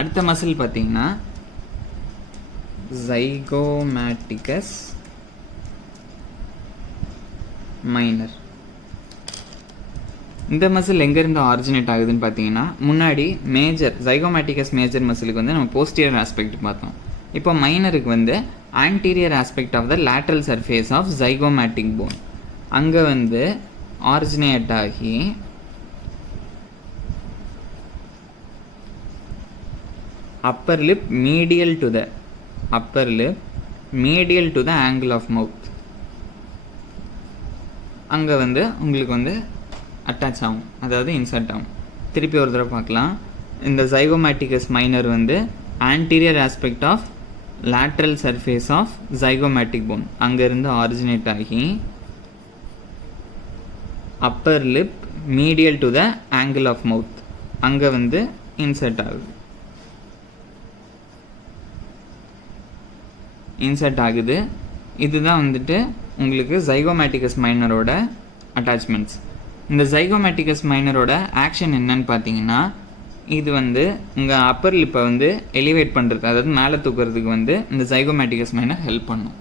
அடுத்த மசில் பார்த்தீங்கன்னா ஜைகோமேட்டிகஸ் மைனர். இந்த மசில் எங்கேருந்து ஆரிஜினேட் ஆகுதுன்னு பார்த்தீங்கன்னா, முன்னாடி மேஜர் ஜைகோமேட்டிகஸ் மேஜர் மசிலுக்கு வந்து நம்ம போஸ்டீரியர் ஆஸ்பெக்ட் பார்த்தோம். இப்போ மைனருக்கு வந்து anterior aspect of the lateral surface of zygomatic bone அங்கே வந்து ஆரிஜினேட் ஆகி upper lip medial to the angle of mouth அங்கே வந்து உங்களுக்கு வந்து அட்டாச் ஆகும், அதாவது இன்சர்ட் ஆகும். திருப்பி ஒரு தடவை பார்க்கலாம். இந்த ஜைகோமேட்டிகஸ் மைனர் வந்து anterior aspect of lateral surface of zygomatic bone அங்கேருந்து ஆரிஜினேட் ஆகி upper lip medial to the angle of mouth அங்கே வந்து இன்சர்ட் ஆகுது. இதுதான் வந்துட்டு உங்களுக்கு ஜைகோமேட்டிகஸ் மைனரோட அட்டாச்மெண்ட்ஸ். இந்த ஜைகோமேட்டிகஸ் மைனரோட ஆக்ஷன் என்னன்னு பார்த்தீங்கன்னா, இது வந்து உங்கள் அப்பர் லிப்பை வந்து எலிவேட் பண்ணுறது, அதாவது மேலே தூக்குறதுக்கு வந்து இந்த ஜைகோமேட்டிகஸ் மைனர் ஹெல்ப் பண்ணும்.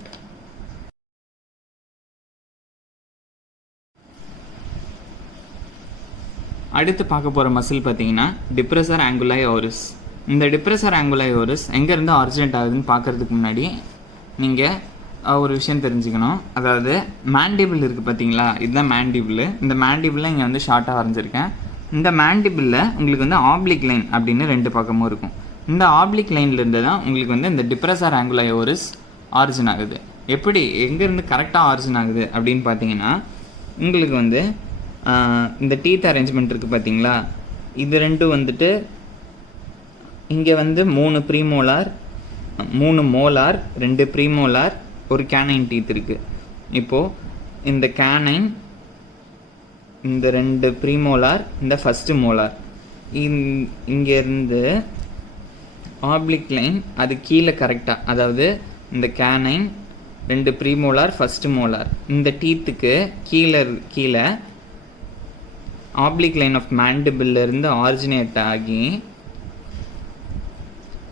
அடுத்து பார்க்க போகிற மசில் பார்த்தீங்கன்னா டிப்ரெசர் ஆங்குலை ஓரிஸ். இந்த டிப்ரெசர் ஆங்குலை ஓரிஸ் எங்கேருந்து ஆரிஜினேட் ஆகுதுன்னு பார்க்குறதுக்கு முன்னாடி நீங்கள் ஒரு விஷயம் தெரிஞ்சுக்கணும். அதாவது மேண்டிபிள் இருக்குது பார்த்தீங்களா, இதுதான் மேண்டிபிள். இந்த மேண்டிபிளில் இங்கே வந்து ஷார்ட்டாக வரைஞ்சிருக்கேன். இந்த மேண்டிபிளில் உங்களுக்கு வந்து ஆப்ளிக் லைன் அப்படின்னு ரெண்டு பக்கமும் இருக்கும். இந்த ஆப்ளிக் லைன்லேருந்து தான் உங்களுக்கு வந்து இந்த டிப்ரெசர் ஆங்குலை ஓரிஸ் ஆரிஜின் ஆகுது. எப்படி எங்கேருந்து கரெக்டாக ஆரிஜின் ஆகுது அப்படின்னு பார்த்தீங்கன்னா, உங்களுக்கு வந்து இந்த டீத் அரேஞ்ச்மெண்ட் இருக்குது பார்த்தீங்களா, இது ரெண்டும் வந்துட்டு இங்கே வந்து 3 மோலார் 2 ப்ரீமோலார் ஒரு கேனைன் டீத் இருக்குது. இப்போது இந்த கேனைன், இந்த 2 ப்ரீமோலார், இந்த ஃபஸ்ட்டு மோலார், இங்கேருந்து ஆப்ளிக் லைன் அது கீழே கரெக்டாக, அதாவது இந்த கேனைன் 2 ப்ரீமோலார் ஃபஸ்ட்டு மோலார் இந்த டீத்துக்கு கீழே ஆப்ளிக் லைன் ஆஃப் மேண்டிபிள்லேருந்து ஆரிஜினேட் ஆகி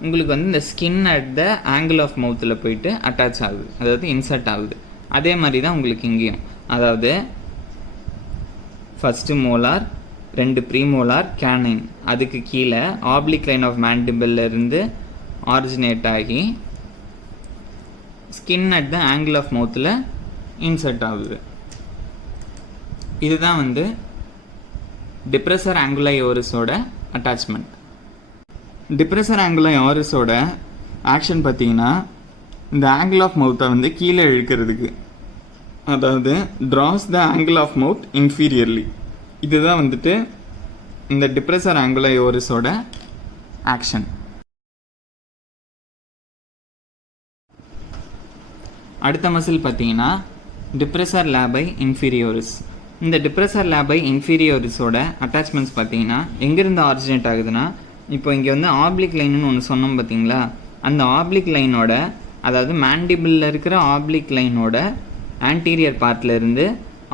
உங்களுக்கு வந்து இந்த skin at the angle of மவுத்தில் போயிட்டு அட்டாச் ஆகுது, அதாவது இன்சர்ட் ஆகுது. அதே மாதிரி தான் உங்களுக்கு இங்கேயும், அதாவது ஃபஸ்ட்டு மோலார் 2 ப்ரீமோலார் கேனைன் அதுக்கு கீழே ஆப்ளிக் லைன் ஆஃப் மேண்டிபிள்லேருந்து ஆரிஜினேட் ஆகி skin at the angle of மவுத்தில் இன்சர்ட் ஆகுது. இதுதான் வந்து டிப்ரெசர் ஆங்குலை ஓரிஸோட அட்டாச்மெண்ட். டிப்ரெசர் ஆங்குலை ஓரிஸோட ஆக்ஷன் பார்த்தீங்கன்னா, இந்த ஆங்கிள் ஆஃப் மவுத்தை வந்து கீழே இழுக்கிறதுக்கு, அதாவது draws the angle of mouth inferiorly. இதுதான் வந்துட்டு இந்த டிப்ரெசர் ஆங்குலை ஓரிஸோட ஆக்ஷன். அடுத்த மசில் பார்த்தீங்கன்னா டிப்ரெசர் லேபை இன்ஃபீரியோரிஸ். இந்த டிப்ரெசர் லேபை இன்ஃபீரியோரிஸோட அட்டாச்மெண்ட்ஸ் பார்த்தீங்கன்னா எங்கேருந்து ஆரிஜினேட் ஆகுதுன்னா, இப்போ இங்கே வந்து ஆப்ளிக் லைன்னு ஒன்று சொன்னோம் பார்த்தீங்களா, அந்த ஆப்ளிக் லைனோட, அதாவது மேண்டிபிளில் இருக்கிற ஆப்ளிக் லைனோட ஆன்டீரியர் பார்ட்லேருந்து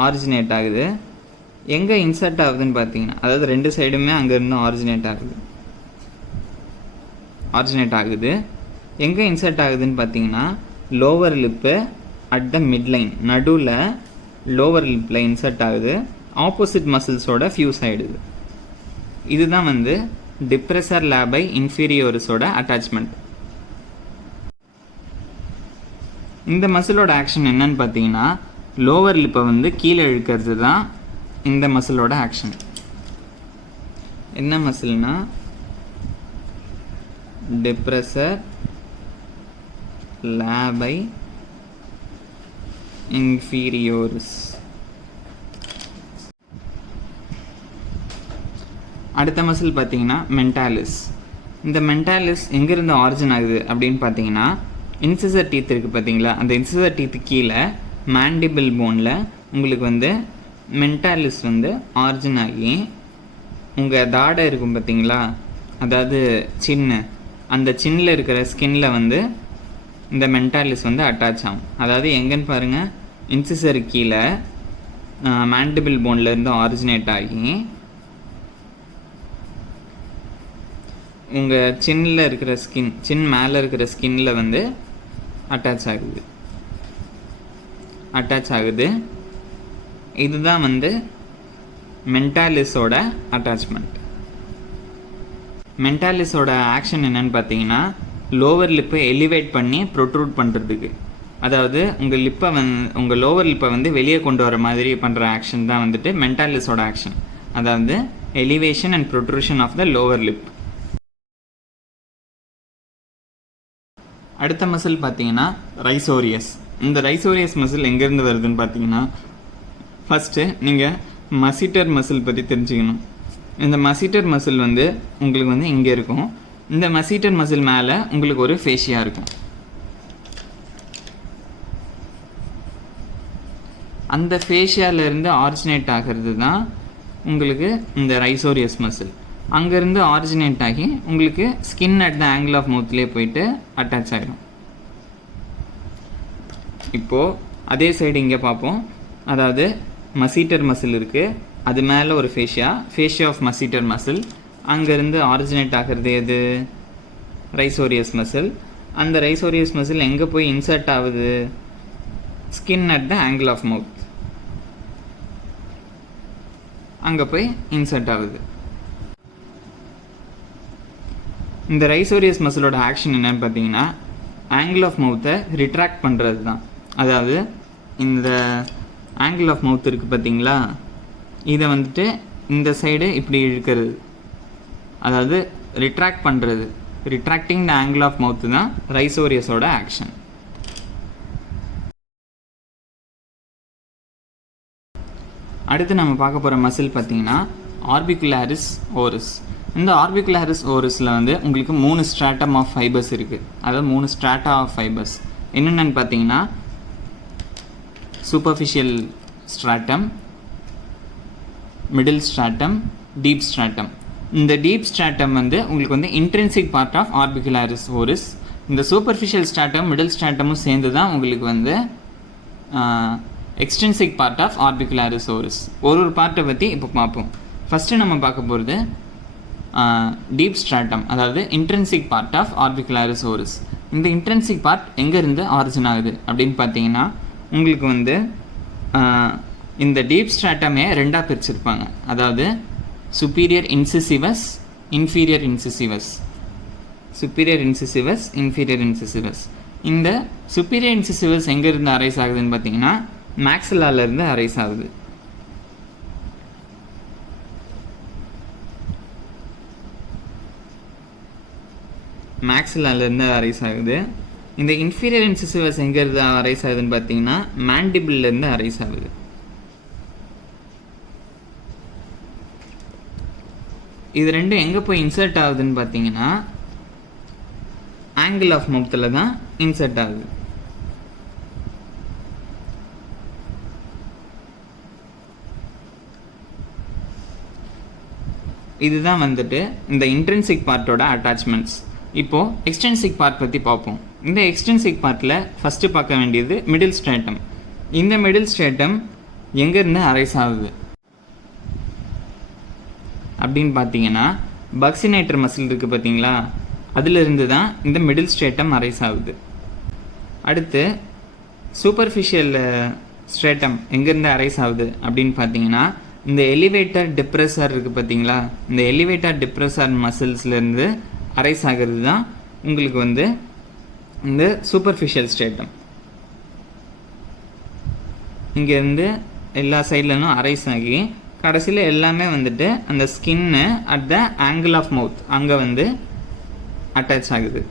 ஆரிஜினேட் ஆகுது. எங்கே இன்சர்ட் ஆகுதுன்னு பார்த்தீங்கன்னா, அதாவது 2 சைடுமே அங்கேருந்து ஆரிஜினேட் ஆகுது. எங்கே இன்சர்ட் ஆகுதுன்னு பார்த்தீங்கன்னா, lower lip at the mid line, நடுவில் லோவர் லிப்பில் இன்சர்ட் ஆகுது, ஆப்போசிட் மசில்ஸோட ஃபியூஸ் ஆகிடுது. இதுதான் வந்து டிப்ரெசர் லேபை இன்ஃபீரியோரிஸோட அட்டாச்மெண்ட். இந்த மசிலோட ஆக்ஷன் என்னன்னு பார்த்தீங்கன்னா, லோவர் லிப்பை வந்து கீழே இழுக்கிறது தான் இந்த மசிலோட ஆக்ஷன். என்ன மசில்னா டிப்ரெசர் லேபை இன்ஃபீரியோரிஸ். அடுத்த மசில் பார்த்தீங்கன்னா மென்டாலிஸ். இந்த மென்டாலிஸ் எங்கேருந்து ஆரிஜின் ஆகுது அப்படின்னு பார்த்தீங்கன்னா, இன்சிசர் டீத் இருக்குது பார்த்தீங்களா, அந்த இன்சிசர் டீத்து கீழே மேண்டிபிள் போனில் உங்களுக்கு வந்து மென்டாலிஸ் வந்து ஆரிஜின் ஆகி உங்கள் தாடை இருக்கும் பார்த்தீங்களா, அதாவது சின்ன, அந்த சின்னில் இருக்கிற ஸ்கின்னில் வந்து இந்த மென்டாலிஸ் வந்து அட்டாச் ஆகும். அதாவது எங்கன்னு பாருங்கள், இன்சிசர் கீழே மேண்டிபிள் போன்லேருந்து ஆரிஜினேட் ஆகி உங்கள் சின்னில் இருக்கிற சின் மேலே இருக்கிற ஸ்கின்னில் வந்து அட்டாச் ஆகுது. இதுதான் வந்து மென்டாலிஸோட அட்டாச்மெண்ட். மென்டாலிஸோட ஆக்ஷன் என்னன்னு பார்த்தீங்கன்னா, லோவர் லிப்பை எலிவேட் பண்ணி ப்ரொட்ரூட் பண்ணுறதுக்கு, அதாவது உங்கள் லோவர் லிப்பை வந்து வெளியே கொண்டு வர மாதிரி பண்ணுற ஆக்ஷன் தான் வந்துட்டு மென்டாலிஸோட ஆக்ஷன், அதாவது elevation and protrusion of the lower lip. அடுத்த மசில் பார்த்தீங்கன்னா ரைசோரியஸ். இந்த ரைசோரியஸ் மசில் எங்கேருந்து வருதுன்னு பார்த்தீங்கன்னா, ஃபஸ்ட்டு நீங்கள் மசிட்டர் மசில் பற்றி தெரிஞ்சுக்கணும். இந்த மசிட்டர் மசில் வந்து உங்களுக்கு வந்து இங்கே இருக்கும். இந்த மசிட்டர் மசில் மேலே உங்களுக்கு ஒரு ஃபேஷியா இருக்கும். அந்த ஃபேஷியாவிலேருந்து ஆரிஜினேட் ஆகிறது தான் உங்களுக்கு இந்த ரைசோரியஸ் மசில். அங்கேருந்து ஆரிஜினேட் ஆகி உங்களுக்கு skin at the angle of மவுத்லேயே போயிட்டு அட்டாச் ஆகிடும். இப்போது அதே சைடு இங்கே பார்ப்போம். அதாவது மசிட்டர் மசில் இருக்குது, அது மேலே ஒரு ஃபேஷியா ஆஃப் மசிட்டர் மசில். அங்கேருந்து ஆரிஜினேட் ஆகிறது எது? Risorius muscle. அந்த ரைசோரியஸ் மசில் எங்கே போய் இன்சர்ட் ஆகுது? Skin at the angle of mouth, அங்கே போய் இன்சர்ட் ஆகுது. இந்த ரைசோரியஸ் மசிலோட ஆக்ஷன் என்னன்னு பார்த்தீங்கன்னா, ஆங்கிள் ஆஃப் மவுத்தை ரிட்ராக்ட் பண்ணுறது தான். அதாவது இந்த ஆங்கிள் ஆஃப் மவுத் இருக்குது பார்த்தீங்களா, இதை வந்துட்டு இந்த சைடு இப்படி இழுக்கிறது, அதாவது ரிட்ராக்ட் பண்ணுறது. ரிட்ராக்டிங் த ஆங்கிள் ஆஃப் மவுத் தான் ரைசோரியஸோட ஆக்ஷன். அடுத்து நம்ம பார்க்க போகிற மசில் பார்த்தீங்கன்னா ஆர்பிகுலாரிஸ் ஓரஸ். இந்த ஆர்பிகுலாரிஸ் ஓரஸில் வந்து உங்களுக்கு 3 ஸ்ட்ராட்டம் ஆஃப் ஃபைபர்ஸ் இருக்குது. அதாவது 3 ஸ்ட்ராட்டா ஆஃப் ஃபைபர்ஸ் என்னென்னு பார்த்தீங்கன்னா, superficial stratum, middle stratum, deep stratum. இந்த டீப் ஸ்ட்ராட்டம் வந்து உங்களுக்கு வந்து இன்ட்ரின்சிக் பார்ட் ஆஃப் ஆர்பிகுலாரிஸ் ஓரஸ். இந்த சூப்பர்ஃபிஷியல் ஸ்ட்ராட்டம், மிடில் ஸ்ட்ராட்டமும் சேர்ந்து தான் உங்களுக்கு வந்து எக்ஸ்ட்ரின்சிக் பார்ட் ஆஃப் ஆர்பிகுலாரிஸ் ஓரஸ். ஒரு பார்ட்டை பற்றி இப்போ பார்ப்போம். ஃபஸ்ட்டு நம்ம பார்க்க போகிறது டீப் ஸ்ட்ராட்டம், அதாவது இன்ட்ரின்சிக் பார்ட் ஆஃப் ஆர்பிகுலாரிஸ் ஓரஸ். இந்த இன்ட்ரின்சிக் பார்ட் எங்கேருந்து ஆரிஜின் ஆகுது அப்படின்னு பார்த்தீங்கன்னா, உங்களுக்கு வந்து இந்த டீப் ஸ்ட்ராட்டமே 2ஆக பிரிச்சிருப்பாங்க. அதாவது சுப்பீரியர் இன்சிசிவஸ், இன்ஃபீரியர் இன்சிசிவஸ், சுப்பீரியர் இன்சிசிவஸ், இன்ஃபீரியர் இன்சிசிவஸ். இந்த சுப்பீரியர் இன்சிசிவஸ் எங்கேருந்து அரைஸ் ஆகுதுன்னு பார்த்தீங்கன்னா, மேக்ஸிலாலேருந்து அரைஸ் ஆகுது. மேக்ஸிலாலேருந்து அரைஸ் ஆகுது. இந்த இன்ஃபீரியர் இன்சிசிவஸ் எங்கேருந்து அரைஸ் ஆகுதுன்னு பார்த்தீங்கன்னா, மேண்டிபிள்லேருந்து அரைஸ் ஆகுது. இது ரெண்டும் எங்கே போய் இன்சர்ட் ஆகுதுன்னு பார்த்தீங்கன்னா, ஆங்கிள் ஆஃப் மவுத்தில் தான் இன்சர்ட் ஆகுது. இதுதான் வந்துட்டு இந்த இன்ட்ரின்சிக் பார்ட்டோட அட்டாச்மெண்ட்ஸ். இப்போது எக்ஸ்ட்ரின்சிக் பார்ட் பற்றி பார்ப்போம். இந்த எக்ஸ்ட்ரின்சிக் பார்ட்டில் ஃபஸ்ட்டு பார்க்க வேண்டியது மிடில் ஸ்ட்ராட்டம். இந்த மிடில் ஸ்ட்ராட்டம் எங்கேருந்து அரைஸ் ஆகுது அப்படின்னு பார்த்தீங்கன்னா, பக்சினேட்டர் மசில் இருக்குது பார்த்தீங்களா, அதிலிருந்து தான் இந்த மிடில் ஸ்ட்ராட்டம் அரைஸ் ஆகுது. அடுத்து சூப்பர்ஃபிஷியல் ஸ்ட்ராட்டம் எங்கேருந்து அரைஸ் ஆகுது அப்படின்னு பார்த்தீங்கன்னா, இந்த எலிவேட்டர் டிப்ரெசர் இருக்குது பார்த்தீங்களா, இந்த எலிவேட்டர் டிப்ரெசர் மசில்ஸ்லேருந்து அரைஸ் ஆகிறது தான் உங்களுக்கு வந்து இந்த சூப்பர்ஃபிஷியல் ஸ்ட்ராட்டம். இங்கேருந்து எல்லா சைட்லனும் அரைஸ் ஆகி கடைசியில் எல்லாமே வந்துட்டு அந்த skin at the angle of mouth அங்கே வந்து அட்டாச் ஆகுது.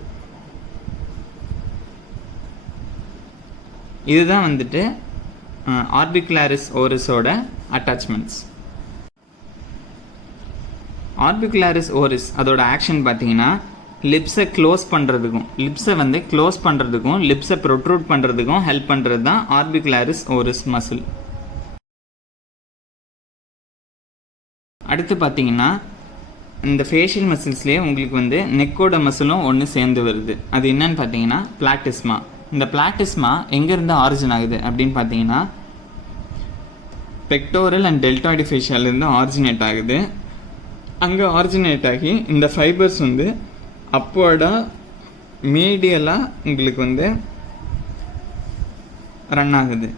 இதுதான் வந்துட்டு ஆர்பிகுலாரிஸ் ஓரஸோட அட்டாச்மெண்ட்ஸ். ஆர்பிகுலாரிஸ் ஓரஸ் அதோட ஆக்ஷன் பார்த்தீங்கன்னா, லிப்ஸை க்ளோஸ் பண்ணுறதுக்கும் லிப்ஸை ப்ரொட்ரூட் பண்ணுறதுக்கும் ஹெல்ப் பண்ணுறது தான் ஆர்பிகுலாரிஸ் ஓரஸ் மசில். அடுத்து பார்த்தீங்கன்னா, இந்த ஃபேஷியல் மசில்ஸ்லேயே உங்களுக்கு வந்து நெக்கோட மசிலும் ஒன்று சேர்ந்து வருது. அது என்னன்னு பார்த்தீங்கன்னா பிளாட்டிஸ்மா. இந்த பிளாட்டிஸ்மா எங்கேருந்து ஆரிஜின் ஆகுது அப்படின்னு பார்த்தீங்கன்னா, பெக்டோரல் அண்ட் டெல்டாய்டு ஃபேஷியாலேருந்து ஆரிஜினேட் ஆகுது. அங்கே ஆரிஜினேட் ஆகி இந்த ஃபைபர்ஸ் வந்து அப்போர்டாக மீடியலாக உங்களுக்கு வந்து ரன் ஆகுது.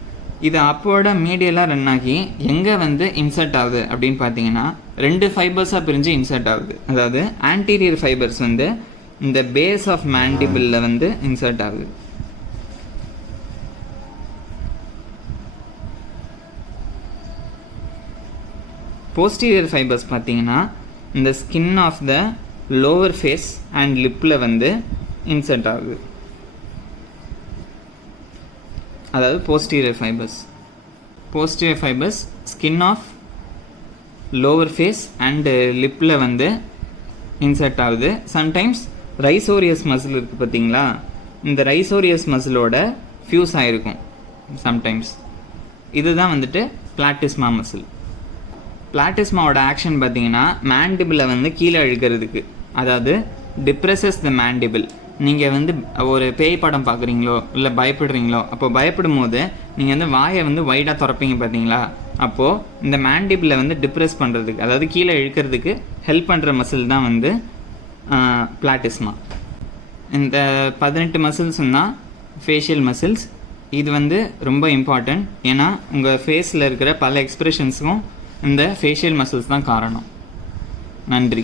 இது அப்போர்டாக மீடியலாக ரன் ஆகி எங்கே வந்து இன்சர்ட் ஆகுது அப்படின்னு பார்த்தீங்கன்னா 2 ஃபைபர்ஸாக பிரிஞ்சு இன்சர்ட் ஆகுது. அதாவது ஆன்டீரியர் ஃபைபர்ஸ் வந்து இந்த பேஸ் ஆஃப் மேண்டிபிளில் வந்து இன்சர்ட் ஆகுது. போஸ்டீரியர் ஃபைபர்ஸ் பார்த்தீங்கன்னா இந்த skin of the lower face and லிப்பில் வந்து இன்சர்ட் ஆகுது. அதாவது posterior fibres skin of lower face and லிப்பில் வந்து இன்சர்ட் ஆகுது. சம்டைம்ஸ் ரைசோரியஸ் மசில் இருக்குது பார்த்தீங்களா, இந்த ரைசோரியஸ் மசிலோட ஃபியூஸ் ஆகிருக்கும் சம்டைம்ஸ். இதுதான் வந்துட்டு பிளாட்டிஸ்மா மசில். பிளாட்டிஸ்மாவோட ஆக்ஷன் பார்த்தீங்கன்னா மேண்டிபிளை வந்து கீழே இழுக்கிறதுக்கு, அதாவது டிப்ரெசஸ் த மேண்டிபிள். நீங்கள் வந்து ஒரு பேய் படம் பார்க்குறீங்களோ இல்லை பயப்படுறீங்களோ, அப்போ பயப்படும் போது நீங்கள் வந்து வாயை வந்து வைடாக திறப்பீங்க பார்த்தீங்களா, அப்போது இந்த மேண்டிபிளை வந்து டிப்ரெஸ் பண்ணுறதுக்கு, அதாவது கீழே இழுக்கிறதுக்கு ஹெல்ப் பண்ணுற மசில் தான் வந்து பிளாட்டிஸ்மா. இந்த 18 மசில்ஸும் தான் ஃபேஷியல் மசில்ஸ். இது வந்து ரொம்ப இம்பார்ட்டண்ட். ஏன்னா உங்கள் ஃபேஸில் இருக்கிற பல எக்ஸ்ப்ரெஷன்ஸுக்கும் இந்த ஃபேஷியல் மசில்ஸ் தான் காரணம். நன்றி.